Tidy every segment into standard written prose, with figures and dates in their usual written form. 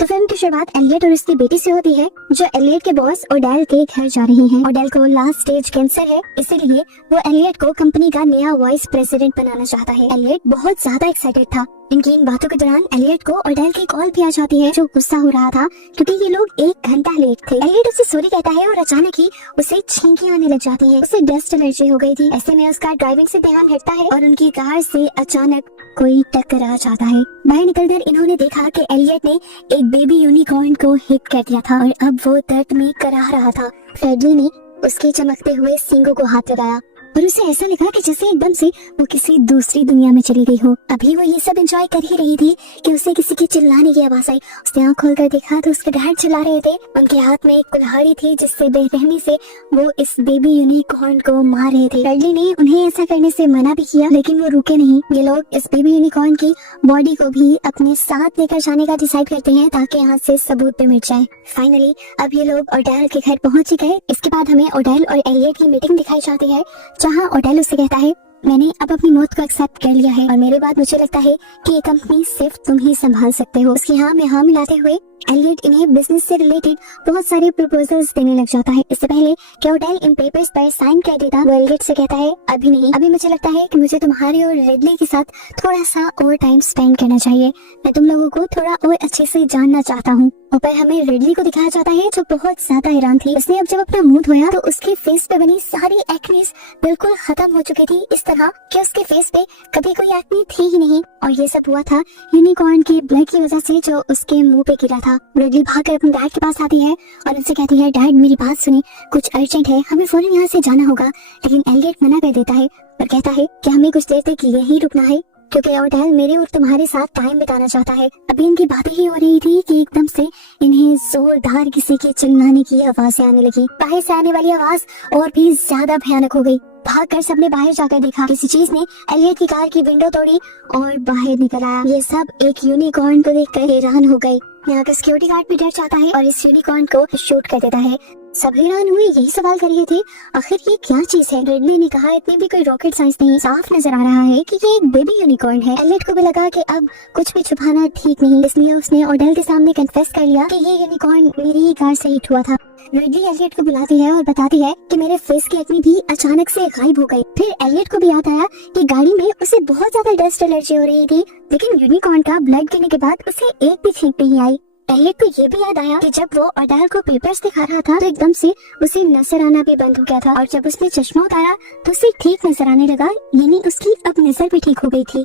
तो फिल्म की शुरुआत एलियट और उसकी बेटी से होती है, जो एलियट के बॉस ओडेल के घर जा रही हैं। ओडेल को लास्ट स्टेज कैंसर है, इसीलिए वो एलियट को कंपनी का नया वाइस प्रेसिडेंट बनाना चाहता है। एलियट बहुत ज्यादा एक्साइटेड था। इनकी इन बातों के दौरान एलियट को ओडेल की कॉल भी आ जाती है, जो गुस्सा हो रहा था क्योंकि ये लोग 1 घंटा लेट थे। एलियट उसे सॉरी कहता है और अचानक ही उसे छींकें आने लग जाती है। उसे डस्ट एलर्जी हो गई थी। ऐसे में उसका ड्राइविंग से ध्यान हटता है और उनकी कार से अचानक कोई टकरा जाता है। बाहर निकलकर इन्होंने देखा कि एलियट ने एक बेबी यूनिकॉर्न को हिट कर दिया था और अब वो दर्द में कराह रहा था। फ्रेडली ने उसके चमकते हुए सींगों को हाथ लगाया और उसे ऐसा लगा कि जैसे एकदम से वो किसी दूसरी दुनिया में चली गई हो। अभी वो ये सब एंजॉय कर ही रही थी कि उसे किसी के चिल्लाने की आवाज आई। उसने आंख खोलकर देखा तो उसके डैड चिल्ला रहे थे। उनके हाथ में एक कुल्हाड़ी थी जिससे बेरहमी से वो इस बेबी यूनिकॉर्न को मार रहे थे। फ्रेडली ने उन्हें ऐसा करने से मना भी किया, लेकिन वो रुके नहीं। ये लोग इस बेबी यूनिकॉर्न की बॉडी को भी अपने साथ लेकर जाने का डिसाइड करते हैं ताकि यहाँ से सबूत पे मिट जाए। फाइनली अब ये लोग ओडेल के घर पहुंच गए। इसके बाद हमें ओडेल और एलियट की मीटिंग दिखाई जाती है, जहाँ ओडेल उससे कहता है, मैंने अब अपनी मौत को एक्सेप्ट कर लिया है और मेरे बाद मुझे लगता है कि ये कंपनी सिर्फ तुम ही संभाल सकते हो। उसकी हाँ में हाँ मिलाते हुए एलियट इन्हें बिजनेस से रिलेटेड बहुत सारे प्रपोजल्स देने लग जाता है। इससे पहले कि ओडेल इन पेपर्स पर साइन कर देता, वो एलियट से कहता है, अभी नहीं, अभी मुझे लगता है कि मुझे तुम्हारे और रेडली के साथ थोड़ा सा और टाइम स्पेंड करना चाहिए। मैं तुम लोगों को थोड़ा और अच्छे से जानना चाहता हूँ। ऊपर हमें रेडली को दिखाया जाता है, जो बहुत ज्यादा हैरान थी। उसने अब जब अपना मुंह धोया तो उसके फेस पे बनी सारी एक्नीज बिल्कुल खत्म हो चुकी थी, इस तरह कि उसके फेस पे कभी कोई एक्नी थी ही नहीं। और ये सब हुआ था यूनिकॉर्न के ब्लड की वजह से जो उसके मुंह पे गिरा था। रेडली भागकर अपने डैड के पास आती है और उनसे कहती है, डैड मेरी बात सुनिए, कुछ अर्जेंट है, हमें फौरन यहाँ से जाना होगा। लेकिन एलियट मना कर देता है और कहता है कि हमें कुछ देर तक यहीं रुकना है क्योंकि ओडेल मेरे और तुम्हारे साथ टाइम बिताना चाहता है। अभी इनकी बातें ही हो रही थी कि एकदम से इन्हें जोरदार किसी के चिल्लाने की आवाजें आने लगी। बाहर से आने वाली आवाज और भी ज्यादा भयानक हो गई। भागकर सबने बाहर जाकर देखा, किसी चीज ने एलियट की कार की विंडो तोड़ी और बाहर निकल आया। ये सब एक यूनिकॉर्न को देखकर हैरान हो गए। यहाँ का सिक्योरिटी गार्ड भी डर जाता है और इस यूनिकॉर्न को शूट कर देता है। सब हैरान हुए, यही सवाल कर रहे थे, आखिर ये क्या चीज है। रेडली ने कहा, इतनी भी कोई रॉकेट साइंस नहीं, साफ नजर आ रहा है कि ये एक बेबी यूनिकॉर्न है। एलियट को भी लगा कि अब कुछ भी छुपाना ठीक नहीं, इसलिए उसने ओडेल के सामने कन्फेस कर लिया कि ये यूनिकॉर्न मेरी ही कार से हिट हुआ था। रेडली एलियट को बुलाती है और बताती है कि मेरे फेस की एक्नी भी अचानक से गायब हो गई। फिर एलियट को भी याद आया कि गाड़ी में उसे बहुत ज्यादा डस्ट एलर्जी हो रही थी, लेकिन यूनिकॉर्न का ब्लड गिरने के बाद उसे एक भी छींक नहीं आई। एलियट को ये भी याद आया कि जब वो ओडेल को पेपर्स दिखा रहा था तो एकदम से उसे नजर आना भी बंद हो गया था और जब उसने चश्मा उतारा तो उसे ठीक नजर आने लगा, यानी उसकी अब नजर भी ठीक हो गई थी।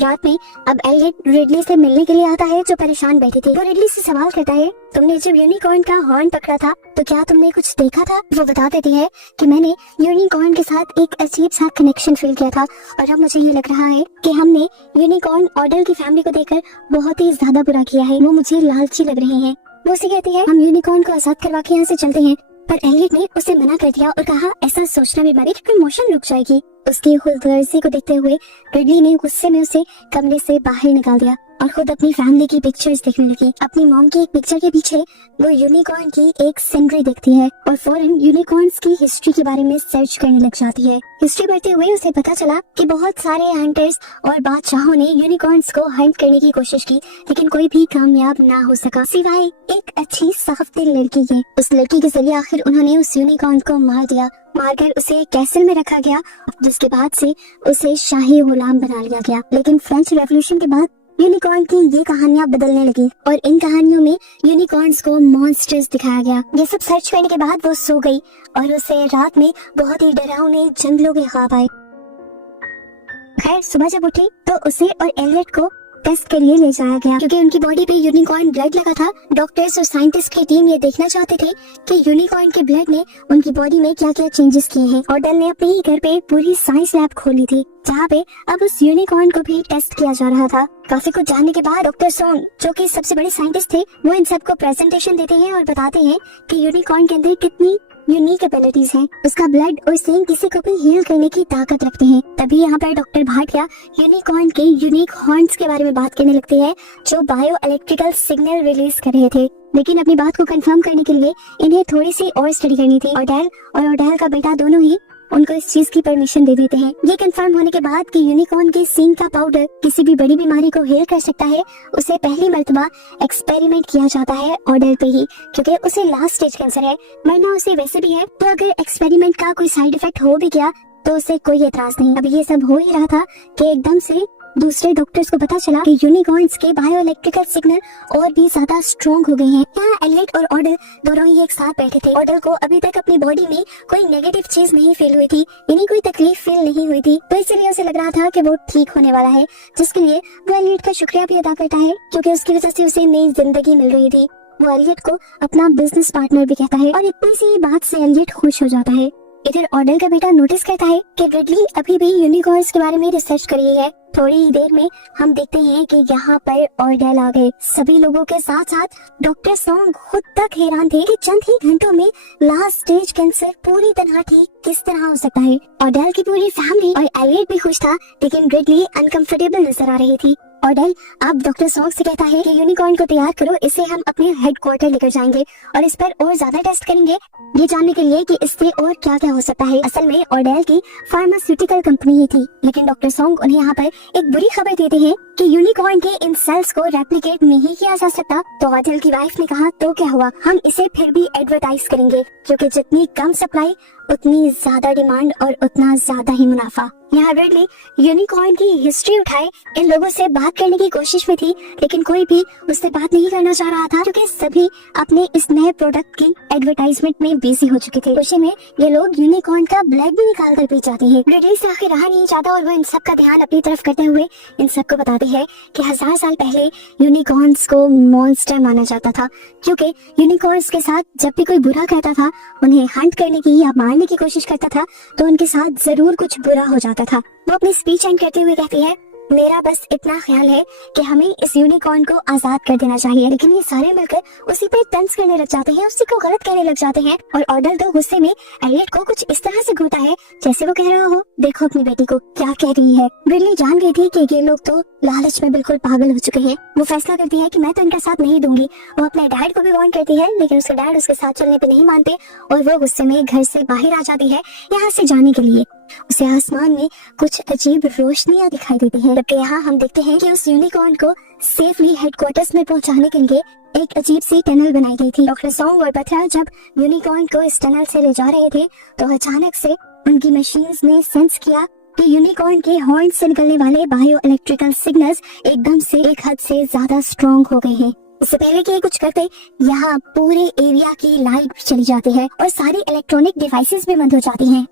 रात में अब एलियट रेडली से मिलने के लिए आता है, जो परेशान बैठी थी। वो रेडली से सवाल करता है, तुमने जब यूनिकॉर्न का हॉर्न पकड़ा था तो क्या तुमने कुछ देखा था? वो बता देती है कि मैंने यूनिकॉर्न के साथ एक अजीब सा कनेक्शन फील किया था और अब मुझे ये लग रहा है कि हमने यूनिकॉर्न ओडेल की फैमिली को देखकर बहुत ही ज्यादा बुरा किया है। वो मुझे लालची लग रहे हैं। वो उसे कहती है, हम यूनिकॉर्न को आजाद करवा के यहाँ से चलते हैं, पर एलियट ने उसे मना कर दिया और कहा, ऐसा सोचना भी बारी, क्योंकि मोशन रुक जाएगी। उसकी खुदगर्जी को देखते हुए रेडली ने गुस्से में उसे कमरे से बाहर निकाल दिया और खुद अपनी फैमिली की पिक्चर्स देखने लगी। अपनी मॉम की एक पिक्चर के पीछे वो यूनिकॉर्न की एक सीनरी देखती है और फौरन यूनिकॉर्न्स की हिस्ट्री के बारे में सर्च करने लग जाती है। हिस्ट्री पढ़ते हुए उसे पता चला कि बहुत सारे हंटर्स और बादशाहों ने यूनिकॉर्न्स को हंट करने की कोशिश की, लेकिन कोई भी कामयाब ना हो सका सिवाय एक अच्छी साफ दिल लड़की के। उस लड़की के जरिए आखिर उन्होंने उस यूनिकॉर्न को मार दिया। मारकर उसे कैसल में रखा गया, जिसके बाद से उसे शाही गुलाम बना लिया गया। लेकिन फ्रेंच रेवोल्यूशन के बाद यूनिकॉर्न की ये कहानियां बदलने लगी और इन कहानियों में यूनिकॉर्न्स को मॉन्स्टर्स दिखाया गया। ये सब सर्च करने के बाद वो सो गई और उसे रात में बहुत ही डरावने जंगलों के ख्वाब आए। खैर सुबह जब उठी तो उसे और एलियट को टेस्ट के लिए ले जाया गया, क्योंकि उनकी बॉडी पे यूनिकॉर्न ब्लड लगा था। डॉक्टर्स और साइंटिस्ट की टीम ये देखना चाहते थे कि यूनिकॉर्न के ब्लड ने उनकी बॉडी में क्या क्या चेंजेस किए हैं। ओडेल ने अपने ही घर पे पूरी साइंस लैब खोली थी, जहाँ पे अब उस यूनिकॉर्न को भी टेस्ट किया जा रहा था। काफी कुछ जानने के बाद डॉक्टर सोंग, जो कि सबसे बड़े साइंटिस्ट थे, वो इन सबको प्रेजेंटेशन देते हैं और बताते हैं कि यूनिकॉर्न के अंदर कितनी यूनिक एबिलिटीज हैं। उसका ब्लड और सींग किसी को भी हील करने की ताकत रखते हैं। तभी यहाँ पर डॉक्टर भाटिया यूनिकॉर्न के यूनिक हॉर्न्स के बारे में बात करने लगती है, जो बायो इलेक्ट्रिकल सिग्नल रिलीज कर रहे थे। लेकिन अपनी बात को कंफर्म करने के लिए इन्हें थोड़ी सी और स्टडी करनी थी। ओडेल और ओडेल का बेटा दोनों ही उनको इस चीज की परमिशन दे देते हैं। ये कंफर्म होने के बाद कि यूनिकॉर्न के सींग का पाउडर किसी भी बड़ी बीमारी को हील कर सकता है, उसे पहली मर्तबा एक्सपेरिमेंट किया जाता है ऑर्डर पे ही, क्योंकि उसे लास्ट स्टेज कैंसर है, मरना उसे वैसे भी है। तो अगर एक्सपेरिमेंट का कोई साइड इफेक्ट हो भी गया तो उसे कोई एतराज नहीं। अब ये सब हो ही रहा था कि एकदम से दूसरे डॉक्टर्स को पता चला कि यूनिकॉर्न्स के बायो इलेक्ट्रिकल सिग्नल और भी ज्यादा स्ट्रॉन्ग हो गए हैं। यहाँ एलियट और ऑर्डल दोनों ही एक साथ बैठे थे। ऑर्डल को अभी तक अपनी बॉडी में कोई नेगेटिव चीज नहीं फील हुई थी, यानी कोई तकलीफ फील नहीं हुई थी, तो इसलिए उसे लग रहा था कि वो ठीक होने वाला है, जिसके लिए वो एलियट का शुक्रिया भी अदा करता है, क्योंकि उसकी वजह से उसे नई जिंदगी मिल रही थी। वो एलियट को अपना बिजनेस पार्टनर भी कहता है और इतनी सी बात से एलियट खुश हो जाता है। इधर ऑर्डल का बेटा नोटिस करता है कि रिडली अभी भी यूनिकॉर्न्स के बारे में रिसर्च कर रही है। थोड़ी देर में हम देखते हैं कि यहाँ पर ऑर्डल आ गए। सभी लोगों के साथ साथ डॉक्टर सॉन्ग खुद तक हैरान थे कि चंद ही घंटों में लास्ट स्टेज कैंसर पूरी तरह ठीक किस तरह हो सकता है। ऑर्डल की पूरी फैमिली और एलियट भी खुश था, लेकिन रिडली अनकंफर्टेबल नजर आ रही थी। ऑर्डल अब डॉक्टर सॉन्ग से कहता है कि यूनिकॉर्न को तैयार करो, इसे हम अपने हेडक्वार्टर लेकर जाएंगे और इस पर और ज्यादा टेस्ट करेंगे, ये जानने के लिए कि इससे और क्या क्या हो सकता है। असल में ऑर्डल की फार्मास्यूटिकल कंपनी ही थी, लेकिन डॉक्टर सॉन्ग उन्हें यहाँ पर एक बुरी खबर देते हैं कि यूनिकॉर्न के इन सेल्स को रेप्लिकेट नहीं किया जा सकता। तो ऑर्डल की वाइफ ने कहा तो क्या हुआ, हम इसे फिर भी एडवर्टाइज करेंगे, क्योंकि जितनी कम सप्लाई उतनी ज्यादा डिमांड और उतना ज्यादा ही मुनाफा। यहाँ रिडली यूनिकॉर्न की हिस्ट्री उठाए इन लोगों से बात करने की कोशिश में थी, लेकिन कोई भी उससे बात नहीं करना चाह रहा था, क्योंकि सभी अपने इस नए प्रोडक्ट की एडवर्टाइजमेंट में बिजी हो चुके थे। खुशी में ये लोग यूनिकॉर्न का ब्लड भी निकाल कर पी जाते हैं। रिडली से आखिर रहा नहीं चाहता और वो इन सब का ध्यान अपनी तरफ करते हुए इन सबको बताती है कि 1000 साल पहले यूनिकॉर्न्स को मॉन्स्टर माना जाता था, क्योंकि यूनिकॉर्न्स के साथ जब भी कोई बुरा करता था, उन्हें हंट करने की या मारने की कोशिश करता था, तो उनके साथ जरूर कुछ बुरा हो जाता था। वो अपनी स्पीच एंड करते हुए कहती है, मेरा बस इतना ख्याल है कि हमें इस यूनिकॉर्न को आजाद कर देना चाहिए। लेकिन ये सारे मिलकर उसी पर तंज करने लग जाते हैं, उसी को गलत कहने लग जाते हैं और ऑर्डल तो गुस्से में एलियट को कुछ इस तरह से घूरता है जैसे वो कह रहा हो, देखो अपनी बेटी को क्या कह रही है। रिडली जान गई थी कि ये लोग तो लालच में बिल्कुल पागल हो चुके हैं। वो फैसला करती है कि मैं तो इनका साथ नहीं दूंगी। वो अपने डैड को भी वार्न करती है, लेकिन उसके डैड उसके साथ चलने पे नहीं मानते और वो गुस्से में घर से बाहर आ जाती है यहाँ से जाने के लिए। उसे आसमान में कुछ अजीब रोशनियां दिखाई देती हैं, जबकि यहाँ हम देखते हैं कि उस यूनिकॉर्न को सेफली हेडक्वार्टर्स में पहुंचाने के लिए एक अजीब सी टनल बनाई गई थी। डॉक्टर सॉन्ग और पथरा जब यूनिकॉर्न को इस टनल से ले जा रहे थे, तो अचानक से उनकी मशीन्स ने सेंस किया कि यूनिकॉर्न के हॉर्न से निकलने वाले बायो इलेक्ट्रिकल सिग्नल्स एकदम से एक हद से ज्यादा स्ट्रॉन्ग हो गए हैं। इससे पहले कि कुछ करते, यहाँ पूरे एरिया की लाइट चली जाती है और सारी इलेक्ट्रॉनिक डिवाइसेस भी बंद हो जाती हैं।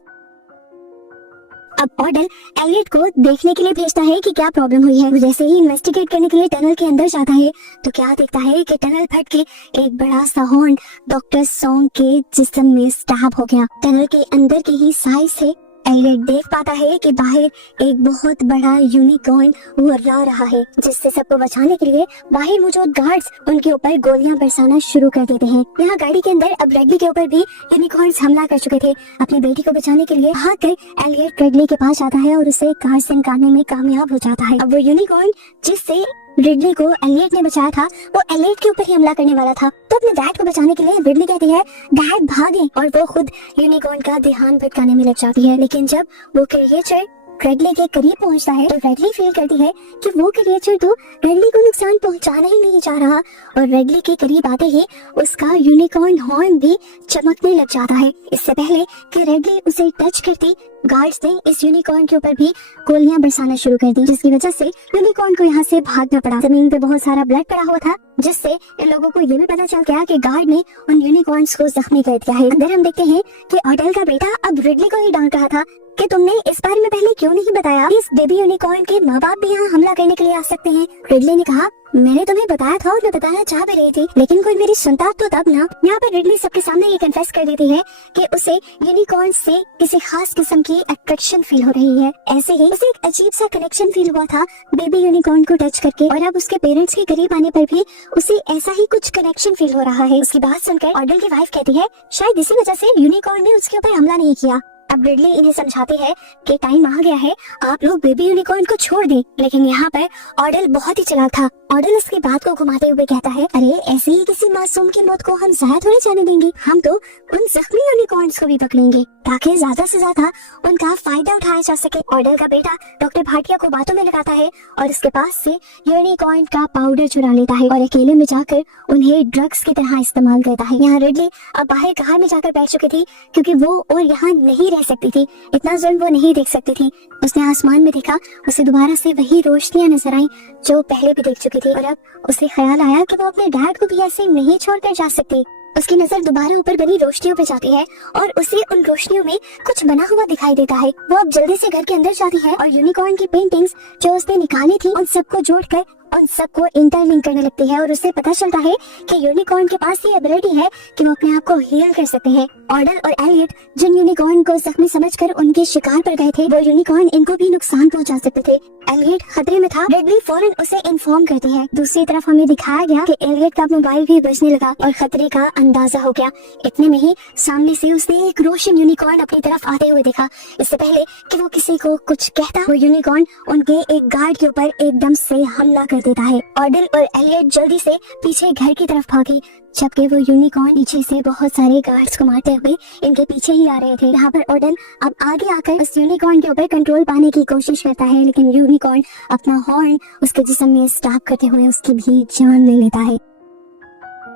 अब ऑर्डल एलियट को देखने के लिए भेजता है कि क्या प्रॉब्लम हुई है। जैसे ही इन्वेस्टिगेट करने के लिए टनल के अंदर जाता है, तो क्या देखता है कि टनल फट के एक बड़ा सा हॉर्न डॉक्टर सॉन्ग के जिस्म में स्टैब हो गया। टनल के अंदर के ही साइज से एलियट देख पाता है कि बाहर एक बहुत बड़ा यूनिकॉर्न उड़ रहा है, जिससे सबको बचाने के लिए बाहर मौजूद गार्ड्स उनके ऊपर गोलियां बरसाना शुरू कर देते हैं। यहाँ गाड़ी के अंदर अब रेडली के ऊपर भी यूनिकॉर्न्स हमला कर चुके थे। अपनी बेटी को बचाने के लिए भागकर एलियट रेडली के पास आता है और उसे कार से निकालने में कामयाब हो जाता है। अब वो यूनिकॉर्न जिससे रिडली को एलियट ने बचाया था, वो एलियट के ऊपर ही हमला करने वाला था। तो अपने डैड को बचाने के लिए रिडली कहती है, डैड भागे, और वो खुद यूनिकॉर्न का ध्यान भटकाने में लग जाती है। लेकिन जब वो क्रिएचर रेडली के करीब पहुंचता है, तो रेडली फील करती है कि वो क्रिएचर तो रेडली को नुकसान पहुंचाना ही नहीं चाह रहा, और रेडली के करीब आते ही उसका यूनिकॉर्न हॉर्न भी चमकने लग जाता है। इससे पहले कि रेडली उसे टच करती, गार्ड्स ने इस यूनिकॉर्न के ऊपर भी गोलियां बरसाना शुरू कर दी, जिसकी वजह से यूनिकॉर्न को यहाँ से भागना पड़ा। जमीन पे बहुत सारा ब्लड पड़ा हुआ था, जिससे इन लोगों को ये भी पता चल गया कि गार्ड ने उन यूनिकॉर्न्स को जख्मी कर दिया है। अंदर हम देखते हैं कि ऑर्डल का बेटा अब रिडली को ही डांट रहा था कि तुमने इस बारे में पहले क्यों नहीं बताया कि इस बेबी यूनिकॉर्न के माँ बाप भी यहाँ हमला करने के लिए आ सकते हैं। रिडली ने कहा, मैंने तुम्हें बताया था और मैं बताना चाह भी रही थी, लेकिन कोई मेरी सुनता तो तब ना। यहाँ पर रिडली सबके सामने ये कन्फेस कर देती है कि उसे यूनिकॉर्न से किसी खास किस्म की अट्रैक्शन फील हो रही है। ऐसे ही उसे एक अजीब सा कनेक्शन फील हुआ था बेबी यूनिकॉर्न को टच करके, और अब उसके पेरेंट्स के करीब आने पर भी उसे ऐसा ही कुछ कनेक्शन फील हो रहा है। उसकी बात सुनकर ऑर्डल की वाइफ कहती है, शायद इसी वजह से यूनिकॉर्न ने उसके ऊपर हमला नहीं किया। अब रिडली इन्हें समझाती है कि टाइम आ गया है, आप लोग बेबी यूनिकॉर्न को छोड़ दें। लेकिन यहाँ पर ऑर्डल बहुत ही चालाक था। ऑडल उसकी बात को घुमाते हुए कहता है, अरे ऐसे ही किसी मासूम की मौत को हम जाया थोड़ी जाने देंगे, हम तो उन जख्मी यूनिकॉर्न्स को भी पकड़ेंगे ताकि ज्यादा से ज्यादा उनका फायदा उठाया जा सके। ऑडल का बेटा डॉक्टर भाटिया को बातों में लगाता है और उसके पास से यूनिकॉर्न का पाउडर चुरा लेता है और अकेले में जाकर उन्हें ड्रग्स की तरह इस्तेमाल करता है। यहाँ रिडली अब बाहर कार में जाकर बैठ चुकी थी क्योंकि वो और यहाँ नहीं रह सकती थी, इतना जुल्म वो नहीं देख सकती थी। उसने आसमान में देखा, उसे दोबारा से वही रोशनियां नजर आई जो पहले भी देख चुकी थी और अब उसे ख्याल आया कि वो अपने डैड को भी ऐसे नहीं छोड़कर जा सकती। उसकी नजर दोबारा ऊपर बनी रोशनियों पर जाती है और उसे उन रोशनियों में कुछ बना हुआ दिखाई देता है। वो अब जल्दी से घर के अंदर जाती है और यूनिकॉर्न की पेंटिंग्स जो उसने निकाली थी उन सबको जोड़कर उन सबको इंटरलिंक करने लगती है और उसे पता चलता है कि यूनिकॉर्न के पास ये एबिलिटी है कि वो अपने आप को हील कर सकते हैं। ऑडल और एलियट जिन यूनिकॉर्न को जख्मी समझकर उनके शिकार पर गए थे, वो यूनिकॉर्न इनको भी नुकसान पहुंचा सकते थे। एलियट खतरे में था, रिडली फौरन उसे इन्फॉर्म करती है। दूसरी तरफ हमें दिखाया गया कि एलियट का मोबाइल भी बजने लगा और खतरे का अंदाजा हो गया। इतने में ही सामने से उसने एक रोशन यूनिकॉर्न अपनी तरफ आते हुए देखा। इससे पहले कि वो किसी को कुछ कहता, वो यूनिकॉर्न उनके एक गार्ड के ऊपर एकदम से हमला कर देता है। ऑडल और एलियट जल्दी से पीछे घर की तरफ भागे जबकि वो यूनिकॉर्न पीछे से बहुत सारे गार्ड्स को मारते हुए इनके पीछे ही आ रहे थे। यहाँ पर ऑडल अब आगे आकर उस यूनिकॉर्न के ऊपर कंट्रोल पाने की कोशिश करता है, लेकिन यूनिकॉर्न अपना हॉर्न उसके जिस्म में स्टॉप करते हुए उसकी भी जान ले लेता है।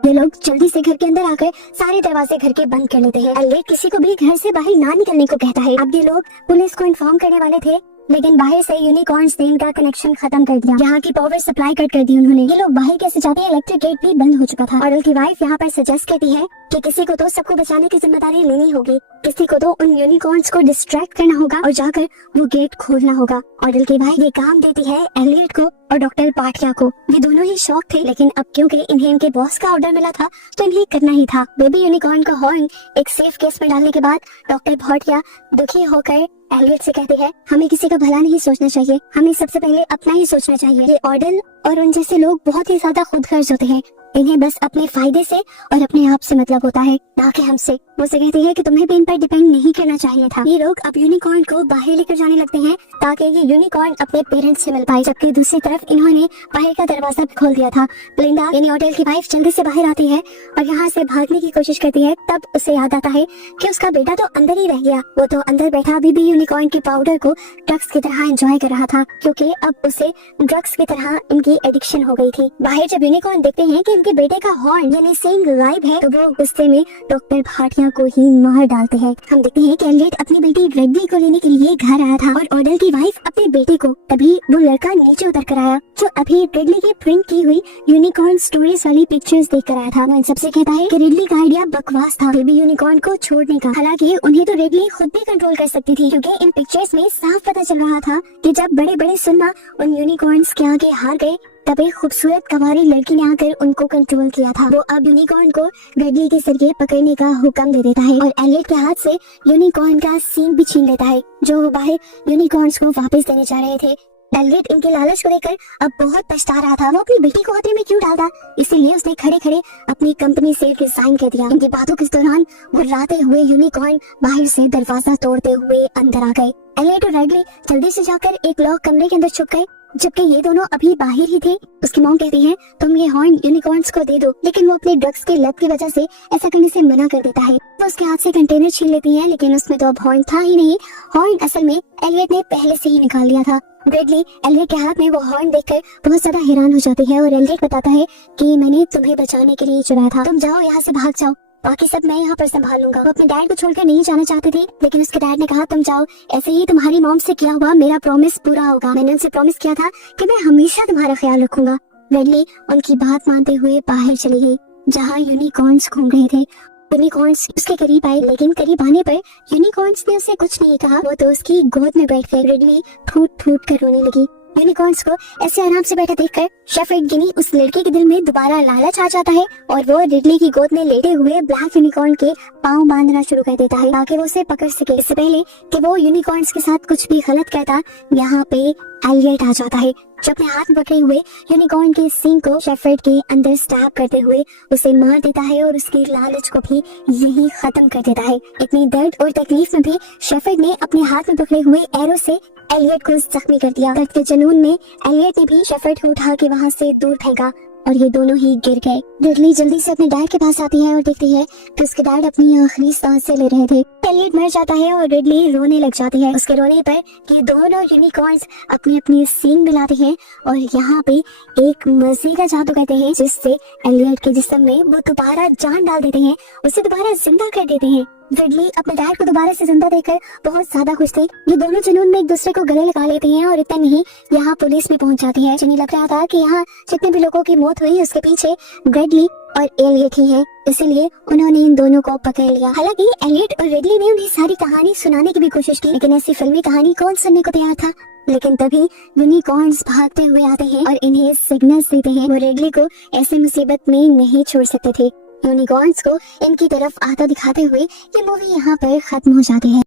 ये लोग जल्दी से घर के अंदर आकर सारे दरवाजे घर के बंद कर लेते हैं। एलियट किसी को भी घर से बाहर ना निकलने को कहता है। अब ये लोग पुलिस को इन्फॉर्म करने वाले थे, लेकिन बाहर से यूनिकॉर्न्स ने इनका कनेक्शन खत्म कर दिया। यहाँ की पावर सप्लाई कट कर दी उन्होंने। ये लोग बाहर कैसे जाते हैं, इलेक्ट्रिक गेट भी बंद हो चुका था। ऑडल की वाइफ यहाँ पर सजेस्ट करती है कि किसी को तो सबको बचाने की जिम्मेदारी लेनी होगी, किसी को तो उन यूनिकॉर्न्स को डिस्ट्रैक्ट करना होगा और जाकर वो गेट खोलना होगा। ऑडल की वाइफ ये काम देती है एलियट को और डॉक्टर भाटिया को। ये दोनों ही शौक थे, लेकिन अब क्योंकि इन्हें इनके बॉस का ऑर्डर मिला था तो इन्हें करना ही था। बेबी यूनिकॉर्न का हॉर्न एक सेफ केस में डालने के बाद डॉक्टर भाटिया दुखी होकर एलियट से कहते हैं, हमें किसी का भला नहीं सोचना चाहिए, हमें सबसे पहले अपना ही सोचना चाहिए। ये ऑडल और उन जैसे लोग बहुत ही ज्यादा खुदगर्ज होते हैं, इन्हें बस अपने फायदे से और अपने आप से मतलब होता है, ना कि हमसे। वो से कहती है कि तुम्हें भी इन पर डिपेंड नहीं करना चाहिए था। ये लोग अब यूनिकॉर्न को बाहर लेकर जाने लगते हैं ताकि ये यूनिकॉर्न अपने पेरेंट्स से मिल पाए, जबकि दूसरी तरफ इन्होंने बाहर का दरवाजा खोल दिया था। ब्लिंडा यानी ऑडल की वाइफ जल्दी से बाहर आती है और यहाँ से भागने की कोशिश करती है। तब उसे याद आता है कि उसका बेटा तो अंदर ही रह गया। वो तो अंदर बैठा अभी भी यूनिकॉर्न के पाउडर को ड्रग्स की तरह एंजॉय कर रहा था, क्योंकि अब उसे ड्रग्स की तरह इनकी एडिक्शन हो गई थी। बाहर जब यूनिकॉर्न देखते हैं कि इनके बेटे का हॉर्न यानी सिंग गायब है, तो वो गुस्से में डॉक्टर भाटिया को ही मार डालते हैं। हम देखते हैं कि एलियट अपनी बेटी रेडली को लेने के लिए घर आया था और ऑडल की वाइफ अपने बेटे को, तभी वो लड़का नीचे उतर कर आया जो अभी रेडली की प्रिंट की हुई यूनिकॉर्न स्टोरीज वाली पिक्चर्स देख कर आया था। वो इन सबसे कहता है कि रेडली का आइडिया बकवास था बेबी यूनिकॉर्न को छोड़ने का। हालांकि उन्हें तो रेडली खुद भी कंट्रोल कर सकती थी, क्योंकि इन पिक्चर्स में साफ पता चल रहा था कि जब बड़े बड़े सुन्ना उन यूनिकॉर्न्स के आगे हार गए तब एक खूबसूरत कवारी लड़की ने आकर उनको कंट्रोल किया था। वो अब यूनिकॉर्न को रेडली के जरिए पकड़ने का हुक्म दे देता है और एलियट के हाथ से यूनिकॉर्न का सींग भी छीन लेता है जो वो बाहर यूनिकॉर्न्स को वापस देने जा रहे थे। एलियट इनके लालच को देखकर अब बहुत पछता रहा था। वो अपनी बेटी को खतरे में क्यों डालता, इसीलिए उसने खड़े खड़े अपनी कंपनी से रिजाइन कर दिया। इनकी बातों के दौरान गुर्राते हुए यूनिकॉर्न बाहर से दरवाजा तोड़ते हुए अंदर आ गए। एलियट और रेडली जल्दी से जाकर एक लॉक कमरे के अंदर छुप गए, जबकि ये दोनों अभी बाहर ही थे। उसकी मॉम कहती है तुम ये हॉर्न यूनिकॉर्न्स को दे दो, लेकिन वो अपने ड्रग्स के लत की वजह से ऐसा करने से मना कर देता है। वो उसके हाथ से कंटेनर छीन लेती है, लेकिन उसमें तो अब हॉर्न था ही नहीं। हॉर्न असल में एलियट ने पहले से ही निकाल लिया था। रेडली एलियट के हाथ में वो हॉर्न देखकर बहुत ज्यादा हैरान हो जाती है और एलियट बताता है कि मैंने तुम्हें बचाने के लिए चुराया था, तुम जाओ यहाँ से, भाग जाओ, बाकी सब मैं यहाँ पर संभाल लूंगा। वो अपने डैड को छोड़कर नहीं जाना चाहती थी, लेकिन उसके डैड ने कहा तुम जाओ, ऐसे ही तुम्हारी मॉम से किया हुआ मेरा प्रॉमिस पूरा होगा। मैंने उनसे प्रॉमिस किया था कि मैं हमेशा तुम्हारा ख्याल रखूंगा। रेडली उनकी बात मानते हुए बाहर चली गई जहाँ यूनिकॉर्न्स घूम रहे थे। यूनिकॉर्न्स उसके करीब आए, लेकिन करीब आने पर यूनिकॉर्न्स ने उसे कुछ नहीं कहा। वो तो उसकी गोद में बैठ गए। रेडली फूट फूट कर रोने लगी। यूनिकॉर्न्स को ऐसे आराम से बैठा देखकर शेफर्ड गिनी उस लड़के के दिल में दोबारा लालच आ जाता है और वो रिडली की गोद में लेटे हुए ब्लैक यूनिकॉर्न के पांव बांधना शुरू कर देता है ताकि वो उसे पकड़ सके। इससे पहले कि वो यूनिकॉर्न्स के साथ कुछ भी गलत करता, यहाँ पे एलियट आ जाता है जो अपने हाथ में पकड़े हुए यूनिकॉर्न के सींग को शेफर्ड के अंदर स्टैब करते हुए उसे मार देता है और उसकी लालच को भी यही खत्म कर देता है। इतनी दर्द और तकलीफ में भी शेफर्ड ने अपने हाथ में पकड़े हुए एरो से एलियट को जख्मी कर दिया। दर्द के जुनून में एलियट ने भी शेफर्ड को उठा के वहाँ से दूर फेंका और ये दोनों ही गिर गए। डिडली जल्दी से अपने डैड के पास आती है और देखती है कि उसके डैड अपनी आखिरी सांसें ले रहे थे। एलियट मर जाता है और डिडली रोने लग जाती है। उसके रोने पर ये दोनों यूनिकॉर्न्स अपनी अपनी सींग मिलाते हैं और यहाँ पे एक मजे का जादू करते हैं जिससे एलियट के जिस्म में वो दोबारा जान डाल देते हैं, उसे दोबारा जिंदा कर देते हैं। डिडली अपने डैड को दोबारा से जिंदा देखकर बहुत ज्यादा खुश थे। ये दोनों जुनून में एक दूसरे को गले लगा लेते हैं और इतना नहीं, यहाँ पुलिस भी पहुंच जाती है। जिन्हें लग रहा था कि यहाँ जितने भी लोगों की मौत हुई उसके पीछे डिडली और एलियट ही है, इसीलिए उन्होंने इन दोनों को पकड़ लिया। हालांकि एलियट और डिडली ने उन्हें सारी कहानी सुनाने की भी कोशिश की, लेकिन ऐसी फिल्मी कहानी कौन सुनने को तैयार था। लेकिन तभी यूनिकॉर्न्स भागते हुए आते हैं और इन्हें सिग्नल्स देते हैं। वो डिडली को ऐसे मुसीबत में नहीं छोड़ सकते थे। यूनिकॉर्न्स को इनकी तरफ आता दिखाते हुए ये मूवी यहाँ पर खत्म हो जाती है।